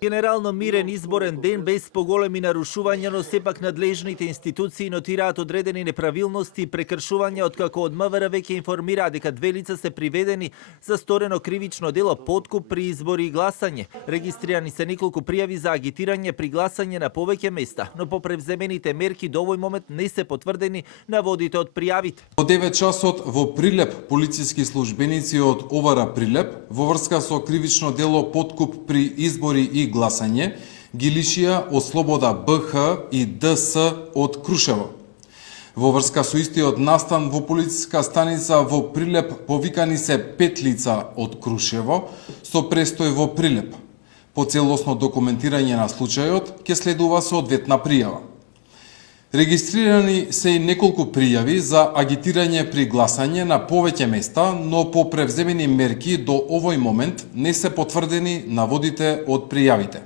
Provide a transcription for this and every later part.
Генерално мирен изборен ден без поголеми нарушувања, но сепак надлежните институции нотираат одредени неправилности и прекршувања, откако од МВР веќе информираат дека две лица се приведени за сторено кривично дело подкуп при избори и гласање. Регистрирани се неколку пријави за агитирање при гласање на повеќе места, но по превземените мерки до овој момент не се потврдени наводите од пријавите. Во 9 часот во Прилеп полициски службеници од ОВР Прилеп во врска со кривично дело подкуп при избори и гласање ги лишија од слобода БХ и ДС од Крушево. Во врска со истиот настан во полициска станица во Прилеп повикани се 5 лица од Крушево со престој во Прилеп. По целосно документирање на случајот ќе следува соодветна пријава. Регистрирани се и неколку пријави за агитирање при гласање на повеќе места, но по превземени мерки до овој момент не се потврдени наводите од пријавите.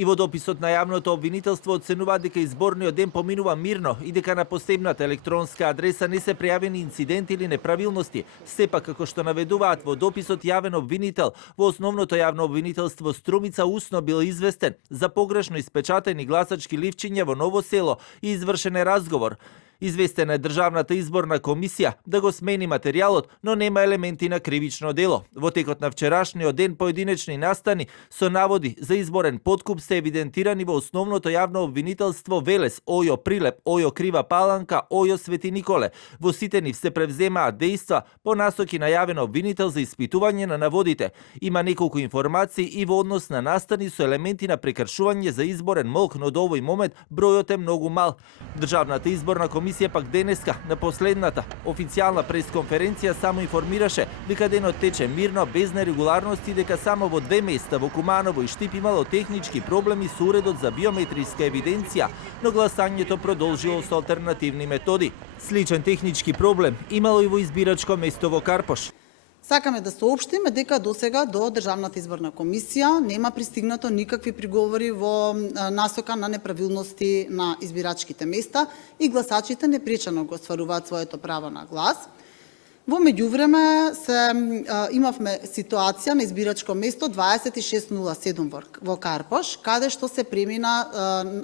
И во дописот на јавното обвинителство оценуваат дека изборниот ден поминува мирно и дека на посебната електронска адреса не се пријавени инциденти или неправилности. Сепак, како што наведуваат во дописот, јавен обвинител во основното јавно обвинителство Струмица усно бил известен за погрешно испечатени гласачки ливчиња во Ново село и извршен е разговор. Известена е Државната изборна комисија да го смени материјалот, но нема елементи на кривично дело. Во текот на вчерашниот ден поединечни настани со наводи за изборен подкуп се евидентирани во основното јавно обвинителство Велес, Ојо Прилеп, Ојо Крива Паланка, Ојо Свети Николе. Во сите нив се превземаат дејства по насоки на јавен обвинител за испитување на наводите. Има неколку информации и во однос на настани со елементи на прекршување за изборен молк, но до овој момент бројот е многу мал. Државната изборна комисија пак денеска на последната официјална пресконференција само информираше дека денот тече мирно, без нерегуларности, дека само во 2 места во Куманово и Штип имало технички проблеми со уредот за биометриска евиденција, но гласањето продолжило со алтернативни методи. Сличен технички проблем имало и во избирачко место во Карпош. Сакаме да соопштиме дека досега до Државната изборна комисија нема пристигнато никакви приговори во насока на неправилности на избирачките места и гласачите непречено го остваруваат своето право на глас. Во меѓувреме имавме ситуација на избирачко место 2607 во Карпош, каде што се премина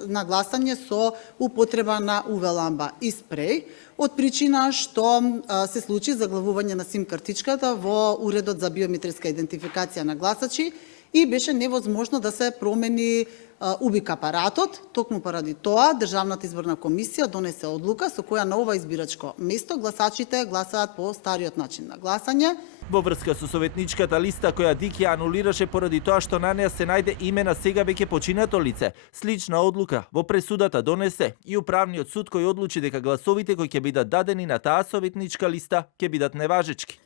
на гласање со употреба на UV ламба и спреј, од причина што се случи заглавување на сим картичката во уредот за биометриска идентификација на гласачи и беше невозможно да се промени убик апаратот. Токму поради тоа Државната изборна комисија донесе одлука со која на ова избирачко место гласачите гласаат по стариот начин на гласање. Во врска со советничката листа која ДИК ја анулираше поради тоа што на неа се најде име на сега веќе починато лице, слична одлука во пресудата донесе и управниот суд кој одлучи дека гласовите кои ќе бидат дадени на таа советничка листа ќе бидат неважечки.